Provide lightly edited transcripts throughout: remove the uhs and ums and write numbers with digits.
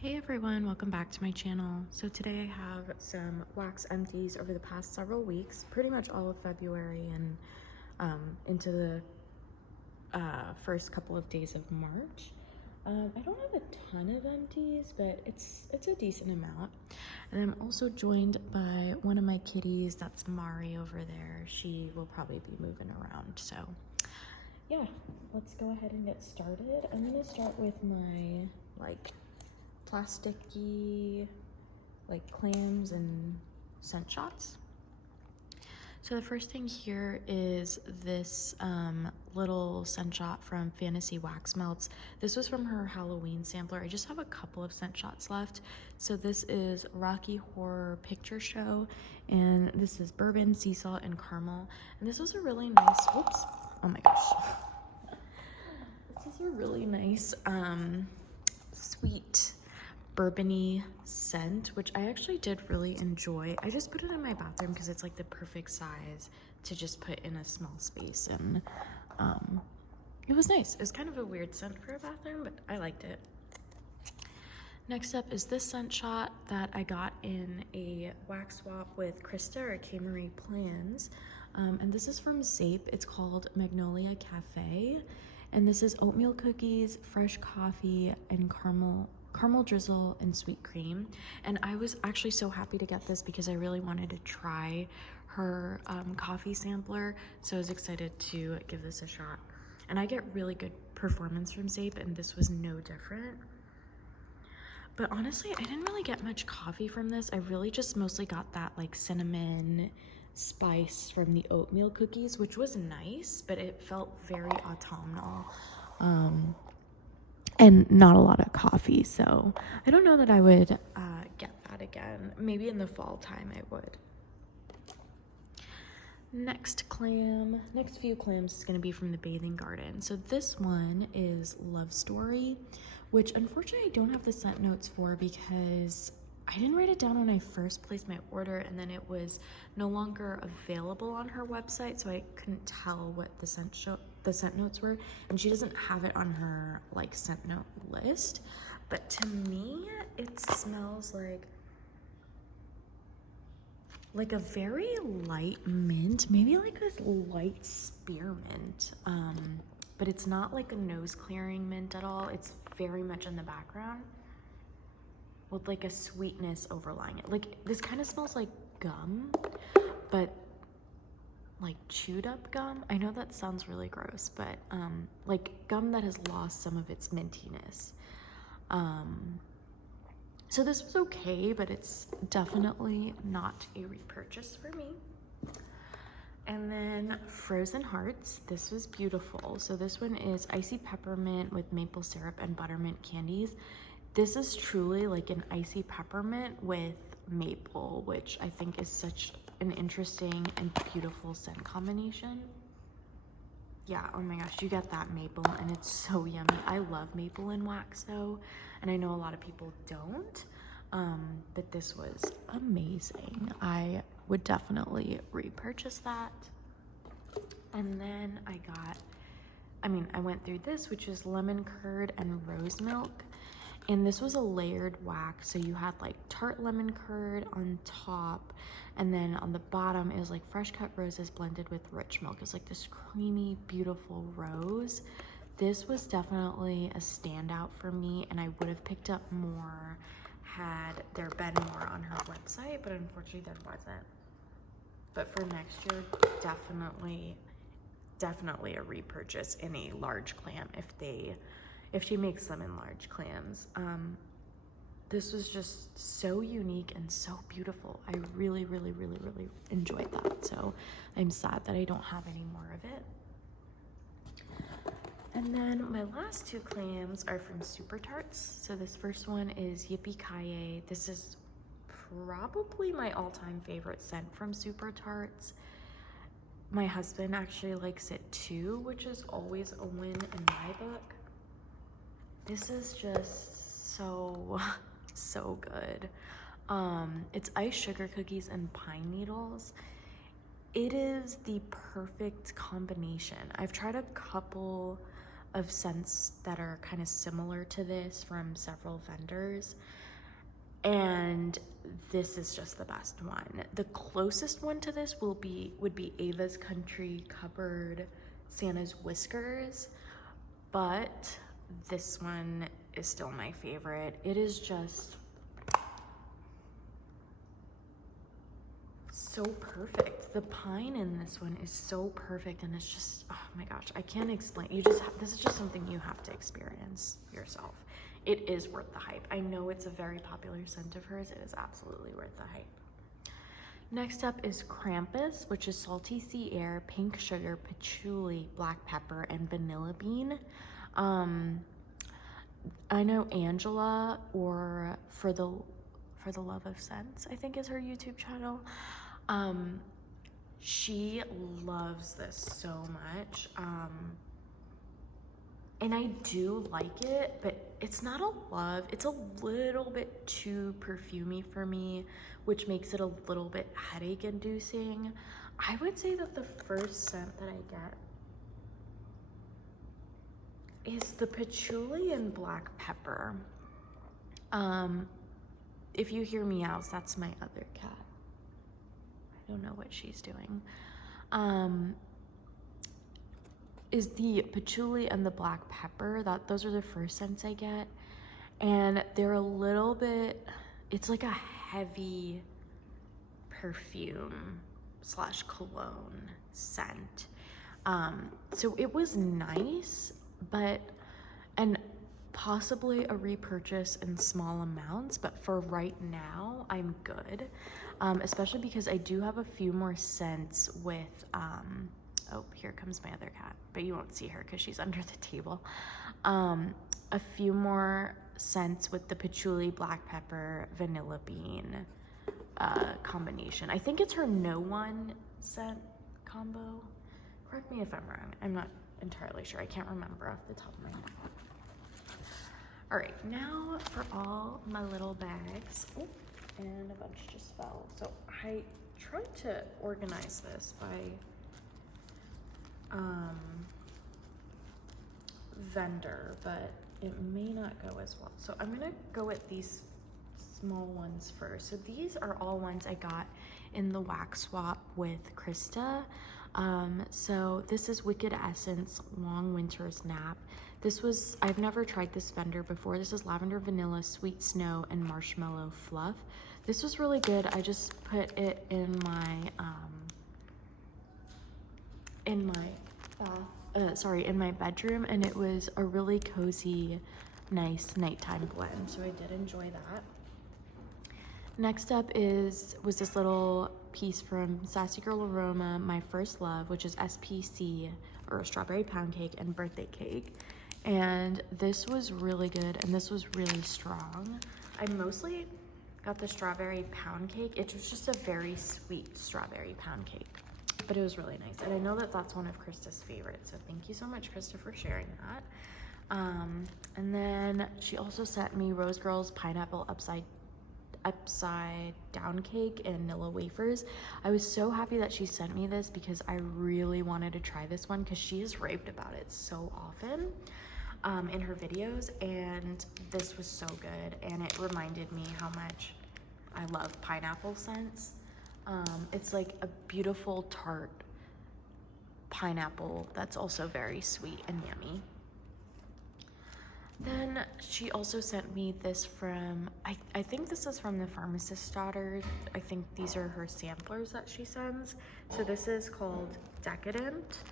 Hey everyone, welcome back to my channel. So today I have some wax empties over the past several weeks, pretty much all of February and into the first couple of days of March. I don't have a ton of empties, but it's a decent amount. And I'm also joined by one of my kitties, that's Mari over there. She will probably be moving around, so yeah, let's go ahead and get started. I'm gonna start with my plasticky clams and scent shots. So the first thing here is this little scent shot from Fantasy Wax Melts. This was from her Halloween sampler. I just have a couple of scent shots left. So this is Rocky Horror Picture Show, and this is bourbon, sea salt, and caramel. And this was a really nice, whoops, oh my gosh. This is a really nice sweet bourbony scent, which I actually did really enjoy. I just put it in my bathroom because it's like the perfect size to just put in a small space, and it was nice. It was kind of a weird scent for a bathroom, but I liked it. Next up is this scent shot that I got in a wax swap with Krista or K. Marie Plans, and this is from Zape. It's called Magnolia Cafe, and this is oatmeal cookies, fresh coffee, and caramel drizzle and sweet cream. And I was actually so happy to get this because I really wanted to try her coffee sampler, so I was excited to give this a shot. And I get really good performance from Zape, and this was no different. But honestly, I didn't really get much coffee from this. I really just mostly got that like cinnamon spice from the oatmeal cookies, which was nice, but it felt very autumnal. And not a lot of coffee, so I don't know that I would get that again. Maybe in the fall time I would. Next few clams is going to be from the Bathing Garden. So this one is Love Story, which unfortunately I don't have the scent notes for because I didn't write it down when I first placed my order, and then it was no longer available on her website, so I couldn't tell what the scent notes were, and she doesn't have it on her like scent note list. But to me, it smells like a very light mint, maybe like a light spearmint, but it's not like a nose clearing mint at all. It's very much in the background with like a sweetness overlying it. Like this kind of smells like gum, but like chewed up gum. I know that sounds really gross, but like gum that has lost some of its mintiness. So this was okay, but it's definitely not a repurchase for me. And then Frozen Hearts, this was beautiful. So this one is icy peppermint with maple syrup and buttermint candies. This is truly like an icy peppermint with maple, which I think is such an interesting and beautiful scent combination. Yeah, oh my gosh, you get that maple and it's so yummy. I love maple in wax though, and I know a lot of people don't, but this was amazing. I would definitely repurchase that. And then I went through this, which is lemon curd and rose milk. And this was a layered wax, so you had like tart lemon curd on top, and then on the bottom it was like fresh cut roses blended with rich milk. It's like this creamy, beautiful rose. This was definitely a standout for me, and I would have picked up more had there been more on her website, but unfortunately there wasn't. But for next year, definitely a repurchase in a large clam if she makes them in large clams. This was just so unique and so beautiful. I really enjoyed that. So I'm sad that I don't have any more of it. And then my last two clams are from Super Tarts. So this first one is Yippee Kaye. This is probably my all-time favorite scent from Super Tarts. My husband actually likes it too, which is always a win in my book. This is just so good. It's iced sugar cookies and pine needles. It is the perfect combination. I've tried a couple of scents that are kind of similar to this from several vendors, and this is just the best one. The closest one to this would be Ava's Country Cupboard Santa's Whiskers, but this one is still my favorite. It is just so perfect. The pine in this one is so perfect, and it's just, oh my gosh, I can't explain. This is just something you have to experience yourself. It is worth the hype. I know it's a very popular scent of hers. It is absolutely worth the hype. Next up is Krampus, which is salty sea air, pink sugar, patchouli, black pepper, and vanilla bean. I know Angela, or for the Love of Scents, I think is her YouTube channel. She loves this so much. And I do like it, but it's not a love. It's a little bit too perfumey for me, which makes it a little bit headache inducing. I would say that the first scent that I get is the patchouli and black pepper. If you hear meows, that's my other cat. I don't know what she's doing. Is the patchouli and the black pepper. Those are the first scents I get. And they're a little bit, it's like a heavy perfume / cologne scent. So it was nice, and possibly a repurchase in small amounts, but for right now, I'm good. Especially because I do have a few more scents with, oh, here comes my other cat, but you won't see her because she's under the table. A few more scents with the patchouli, black pepper, vanilla bean combination. I think it's her no one scent combo. Correct me if I'm wrong. I'm not entirely sure. I can't remember off the top of my head. All right, now for all my little bags. Oh, and a bunch just fell. So I tried to organize this by vendor, but it may not go as well. So I'm gonna go with these small ones first. So these are all ones I got in the wax swap with Krista. So this is Wicked Essence Long Winter's Nap. I've never tried this vendor before. This is lavender, vanilla, sweet snow, and marshmallow fluff. This was really good. I just put it in my in my bedroom, and it was a really cozy, nice nighttime blend. So I did enjoy that. Next up was this little piece from Sassy Girl Aroma, My First Love, which is SPC, or Strawberry Pound Cake, and Birthday Cake. And this was really good, and this was really strong. I mostly got the Strawberry Pound Cake. It was just a very sweet Strawberry Pound Cake, but it was really nice. And I know that that's one of Krista's favorites, so thank you so much, Krista, for sharing that. And then she also sent me Rose Girl's Pineapple Upside Down Cake and Nilla Wafers. I was so happy that she sent me this because I really wanted to try this one because she has raved about it so often in her videos, and this was so good, and it reminded me how much I love pineapple scents. It's like a beautiful tart pineapple that's also very sweet and yummy. Then she also sent me this from, I think this is from the Pharmacist's Daughter. I think these are her samplers that she sends. So this is called Decadent.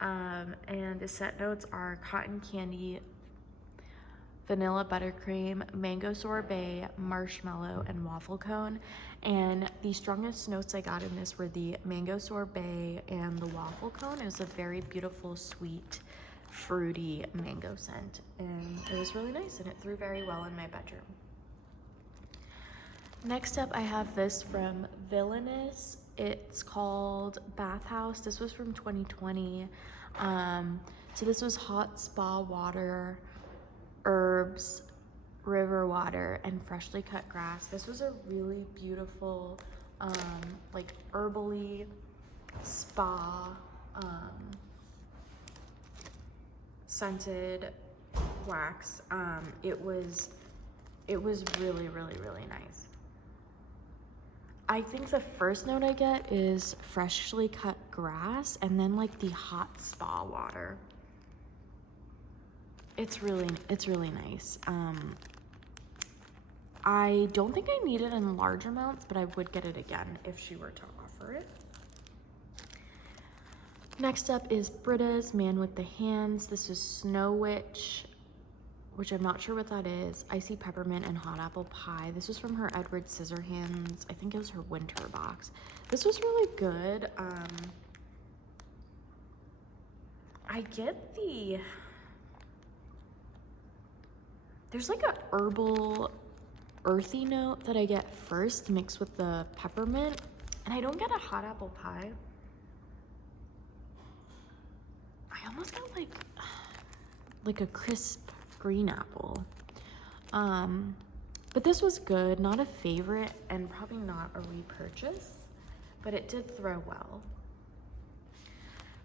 And the scent notes are cotton candy, vanilla buttercream, mango sorbet, marshmallow, and waffle cone. And the strongest notes I got in this were the mango sorbet and the waffle cone. It was a very beautiful, sweet, fruity mango scent, and it was really nice, and it threw very well in my bedroom. Next up, I have this from Villainous. It's called Bathhouse. This was from 2020. So this was hot spa water, herbs, river water, and freshly cut grass. This was a really beautiful, like herbally spa scented wax. It was really, really, really nice. I think the first note I get is freshly cut grass, and then like the hot spa water. It's really nice. I don't think I need it in large amounts, but I would get it again if she were to offer it. Next up is Britta's Man with the Hands. This is Snow Witch, which I'm not sure what that is. Icy Peppermint and Hot Apple Pie. This was from her Edward Scissorhands. I think it was her winter box. This was really good. I get there's like a herbal earthy note that I get first mixed with the peppermint, and I don't get a hot apple pie. I almost got like a crisp green apple. But this was good, not a favorite and probably not a repurchase, but it did throw well.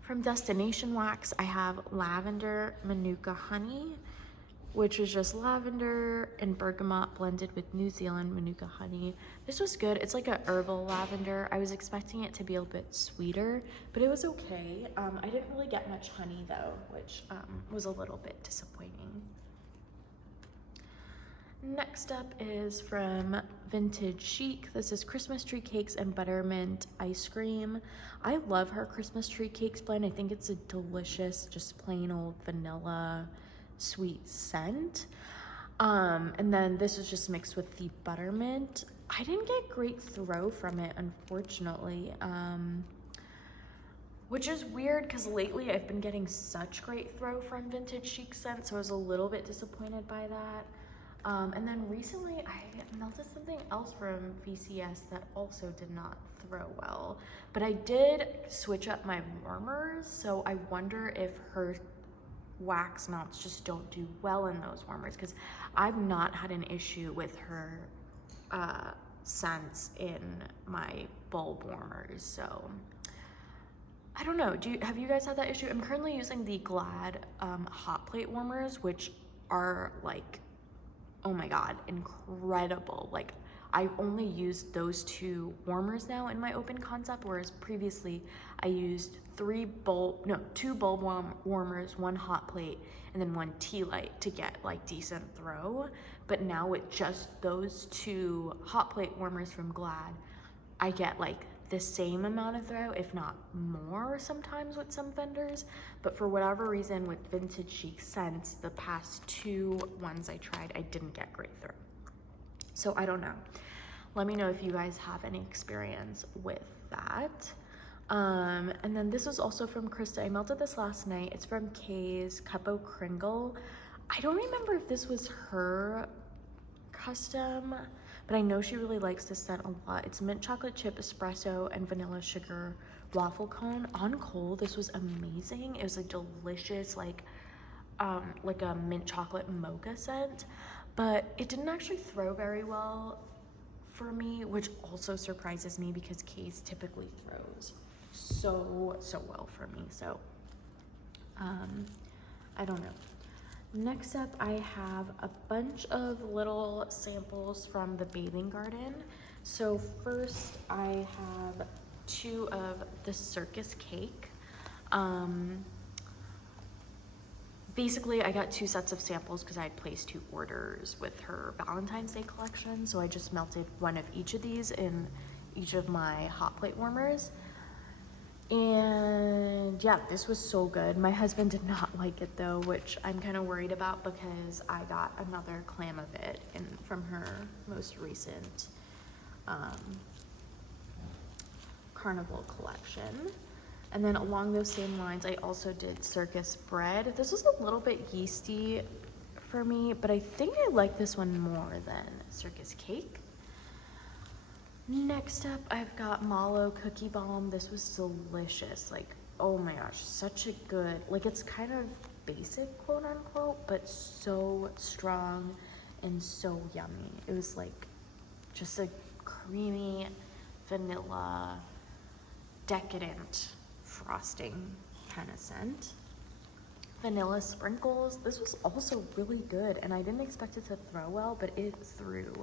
From Destination Wax, I have Lavender Manuka Honey, which is just lavender and bergamot blended with New Zealand Manuka honey. This was good. It's like a herbal lavender. I was expecting it to be a bit sweeter, but it was okay. I didn't really get much honey though, which was a little bit disappointing. Next up is from Vintage Chic. This is Christmas tree cakes and buttermint ice cream. I love her Christmas tree cakes blend. I think it's a delicious, just plain old vanilla sweet scent. And then this is just mixed with the buttermint. I didn't get great throw from it, unfortunately, which is weird because lately I've been getting such great throw from Vintage Chic scent, so I was a little bit disappointed by that. And then recently I melted something else from VCS that also did not throw well, but I did switch up my warmers, so I wonder if her wax melts just don't do well in those warmers, because I've not had an issue with her scents in my bulb warmers. So I don't know, have you guys had that issue? I'm currently using the Glad hot plate warmers, which are like, oh my god, incredible. Like, I only used those 2 warmers now in my open concept, whereas previously I used 2 bulb warmers, 1 hot plate, and then 1 tea light to get like decent throw. But now with just those 2 hot plate warmers from Glad, I get like the same amount of throw, if not more sometimes with some vendors. But for whatever reason with Vintage Chic scents, the past 2 ones I tried, I didn't get great throw. So I don't know. Let me know if you guys have any experience with that. And then this was also from Krista. I melted this last night. It's from Kay's Cupo Kringle. I don't remember if this was her custom, but I know she really likes this scent a lot. It's mint chocolate chip espresso and vanilla sugar waffle cone. On cold, this was amazing. It was a delicious, like a mint chocolate mocha scent, but it didn't actually throw very well for me, which also surprises me because Case typically throws so well for me. So I don't know. Next up, I have a bunch of little samples from the Bathing Garden. So first I have 2 of the circus cake. Basically, I got 2 sets of samples because I had placed 2 orders with her Valentine's Day collection. So I just melted 1 of each of these in each of my hot plate warmers. And yeah, this was so good. My husband did not like it though, which I'm kind of worried about because I got another clam of it from her most recent Carnival collection. And then along those same lines, I also did circus bread. This was a little bit yeasty for me, but I think I like this one more than circus cake. Next up, I've got Malo Cookie Balm. This was delicious. Like, oh my gosh, such a good, like, it's kind of basic, quote unquote, but so strong and so yummy. It was like just a creamy vanilla, decadent frosting kind of scent. vanilla sprinkles. This was also really good, and I didn't expect it to throw well, but it threw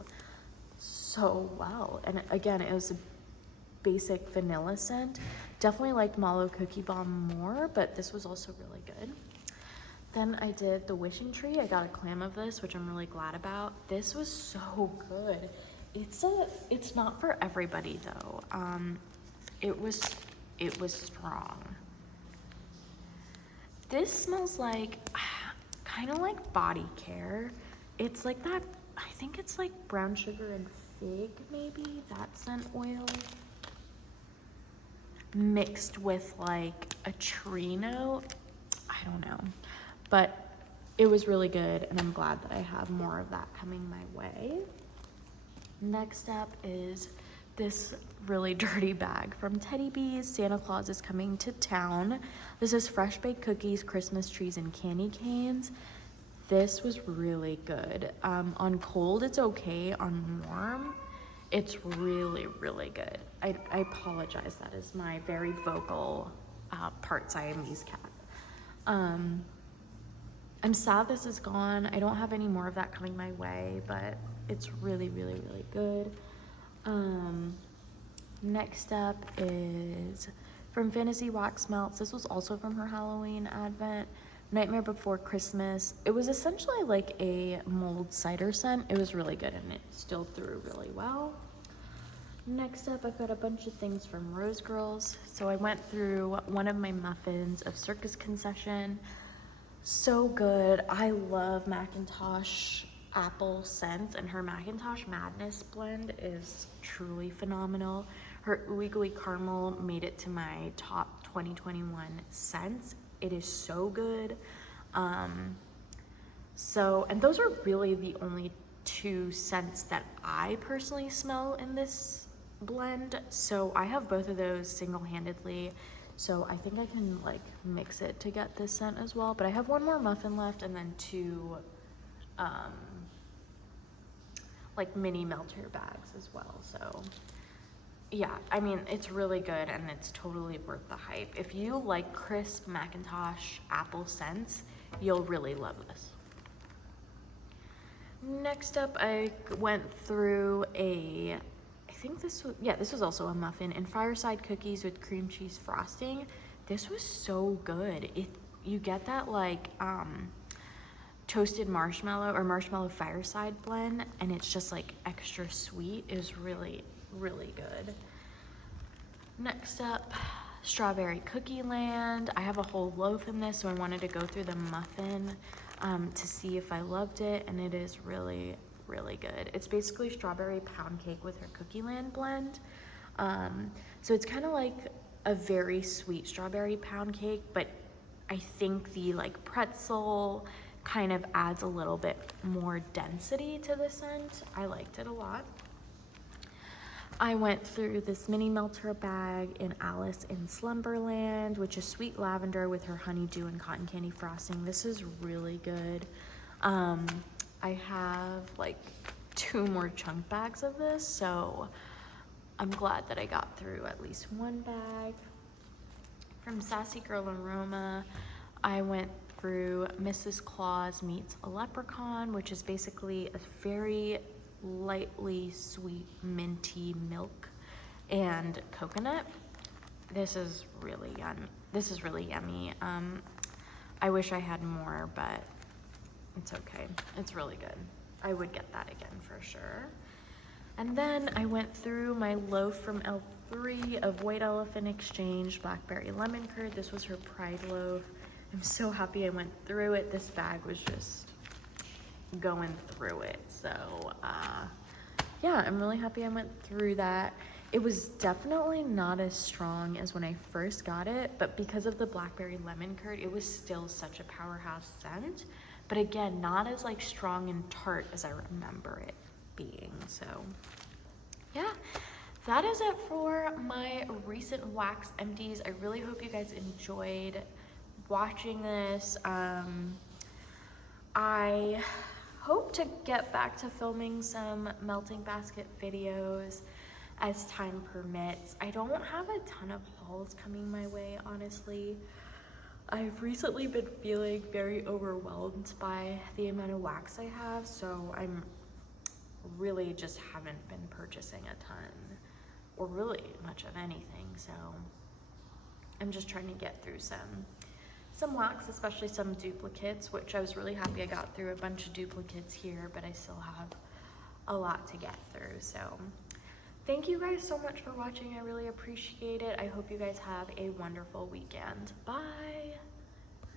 so well. And again, it was a basic vanilla scent. Definitely liked Mallow Cookie Bomb more, but this was also really good. Then I did the Wishing Tree. I got a clam of this, which I'm really glad about. This was so good. It's not for everybody though. It was strong. This smells like kind of like body care. It's like that, I think it's like brown sugar and fig, maybe, that scent oil mixed with like a tree note. I don't know, but it was really good, and I'm glad that I have more of that coming my way. Next up is this really dirty bag from Teddy Bees. Santa Claus is coming to town. This is fresh baked cookies, Christmas trees, and candy canes. This was really good. On cold, it's okay. On warm, it's really, really good. I apologize. That is my very vocal part Siamese cat. I'm sad this is gone. I don't have any more of that coming my way, but it's really, really, really good. Next up is from Fantasy Wax Melts. This was also from her Halloween advent. Nightmare Before Christmas. It was essentially like a mulled cider scent. It was really good, and it still threw really well. Next up, I've got a bunch of things from Rose Girls. So I went through one of my muffins of Circus Concession. So good. I love Macintosh apple scents, and her Macintosh Madness blend is truly phenomenal. Her Ooey Gooey Caramel made it to my top 2021 scents. It is so good. And those are really the only two scents that I personally smell in this blend. So I have both of those single-handedly. So I think I can like mix it to get this scent as well. But I have one more muffin left, and then two like mini melter bags as well. So yeah, I mean, it's really good, and it's totally worth the hype. If you like crisp Macintosh apple scents, you'll really love this. Next up, I went through this was also a muffin and fireside cookies with cream cheese frosting. This was so good. You get that like toasted marshmallow or marshmallow fireside blend, and it's just like extra sweet. It was really, really good. Next up, Strawberry Cookie Land. I have a whole loaf in this, so I wanted to go through the muffin to see if I loved it, and it is really, really good. It's basically strawberry pound cake with her Cookie Land blend. So it's kind of like a very sweet strawberry pound cake, but I think the like pretzel kind of adds a little bit more density to the scent. I liked it a lot. I went through this mini melter bag in Alice in Slumberland, which is sweet lavender with her honeydew and cotton candy frosting. This is really good. I have like 2 more chunk bags of this, so I'm glad that I got through at least one bag. From Sassy Girl Aroma, I went through Mrs. Claus Meets a Leprechaun, which is basically a very lightly sweet minty milk and coconut. This is really yummy. I wish I had more, but it's okay. It's really good. I would get that again for sure. And then I went through my loaf from L3 of White Elephant Exchange Blackberry Lemon Curd. This was her Pride loaf. I'm so happy I went through it. This bag was just going through it. So yeah, I'm really happy I went through that. It was definitely not as strong as when I first got it, but because of the Blackberry Lemon Curd, it was still such a powerhouse scent. But again, not as like strong and tart as I remember it being. So yeah, that is it for my recent wax empties. I really hope you guys enjoyed watching this. I hope to get back to filming some melting basket videos as time permits. I don't have a ton of hauls coming my way, honestly. I've recently been feeling very overwhelmed by the amount of wax I have, so I'm really just haven't been purchasing a ton or really much of anything. So I'm just trying to get through some wax, especially some duplicates, which I was really happy I got through a bunch of duplicates here, but I still have a lot to get through. So thank you guys so much for watching. I really appreciate it. I hope you guys have a wonderful weekend. Bye.